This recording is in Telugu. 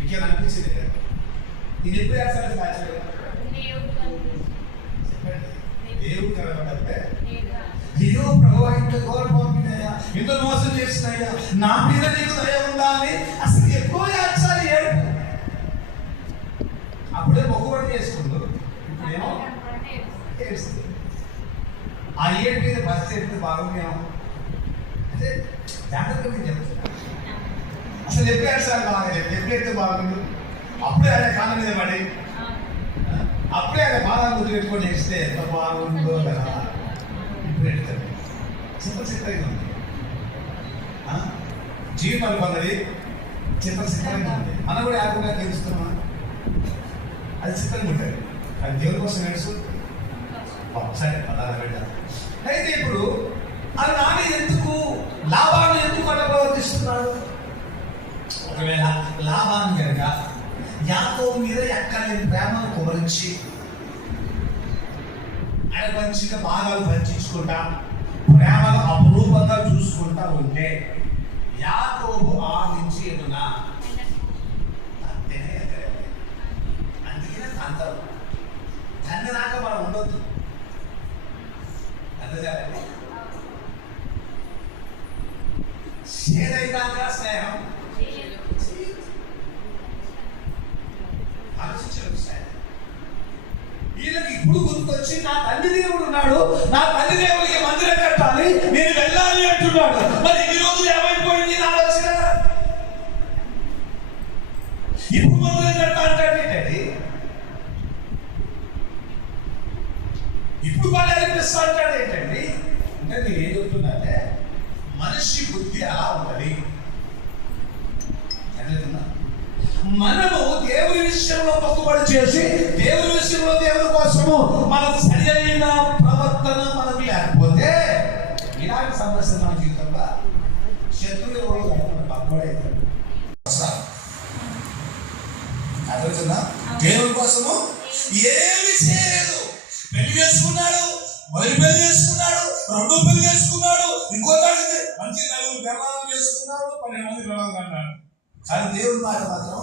మీకేం అనిపించింది కదా? ఇది ఎప్పుడు వేస్తారు సాక్షిగా? చెప్పండి. దేవుడు కనబడంటే అయ్యో ప్రభు ఇంత ఘోరం పంపినాయా, ఇంత మోసం చేసినాయా, నా మీద నీకు దయ ఉందా అని అసలు ఎక్కువ యాచాలి ఏడుపు. అప్పుడే మొక్కుబడి చేసుకుంటూ ఇప్పుడేమో ఏడుస్తుంది. ఆ ఏడు మీద బస్ ఎప్పుడు బాగుండేమో అంటే జాగ్రత్తగా నేను చెప్తున్నా. అసలు ఎప్పుడు ఏడ్చాలి బాగా, ఎప్పుడైతే బాగుండు అప్పుడే ఆయన కాళ్ళ మీద పడి అప్పుడే ఆయన బాగా గుర్తు పెట్టుకొని ఏడిస్తే ఎంత బాగుందో కదా. ఇప్పుడు ఎడతాడు చిత్రంగా ఉంది జీవితాలు కొన్నది, చిత్రంగా ఉంది. మనం కూడా యాకుండా తెలుస్తున్నా అది చిత్రంగా ఉంటుంది. అది దేవుని కోసం ఏడుస్తూ సరే పదాలు పెట్టాలి. అయితే ఇప్పుడు అది నాని ఎందుకు లాభాన్ని ఎందుకు అలా ప్రవర్తిస్తున్నాడు? ఒకవేళ లాభాన్ని కనుక యాకోబు మీద ఎక్కడలేని ప్రేమను కుమరించి ఆయన మంచిగా భాగాలు పంచుకుంటా ప్రేమను అపురూపంగా చూసుకుంటా ఉంటే యాకోబు ఆ నుంచి ఏమన్నా అంతేనే అందుకనే అంతరం తండ్రి దాకా మనం ఉండొద్దు. అందజాలండి ఏదైనా స్నేహం ఆలోచించడం స్నేహం. వీళ్ళకి ఇప్పుడు గుర్తొచ్చి నా తండ్రి దేవుడు ఉన్నాడు, నా తండ్రి దేవుడికి మందిరం కట్టాలి, నేను వెళ్ళాలి అంటున్నాడు. మరి ఈ రోజు ఏమైపోయింది నా ఆలోచన? ఇప్పుడు మందిరం కట్టాలంటే ఇప్పుడు వాళ్ళు అనిపిస్తా అంటాడు ఏంటండి అంటే నేను ఏం చెప్తున్నా, మనిషి బుద్ధి అలా ఉంటది. మనము దేవుని విషయంలో మొక్కుబడి చేసి దేవుని విషయంలో దేవుని కోసము మన సరైన ప్రవర్తన మనకు లేకపోతే ఇలాంటి సమస్య మన జీవితంలో శత్రువులు పక్కబడైతాడు. అర్థమవుతుందా? దేవుని కోసము ఏమి చేయలేదు. పెళ్లి చేసుకున్నాడు, మొదటి పెళ్లి చేసుకున్నాడు, రెండో పెళ్లి చేసుకున్నాడు, ఇంకో మంచి 4 పిల్లలు చేసుకున్నాడు, 12 మంది పిల్లలు అన్నాడు. కానీ దేవుడి మాట మాత్రం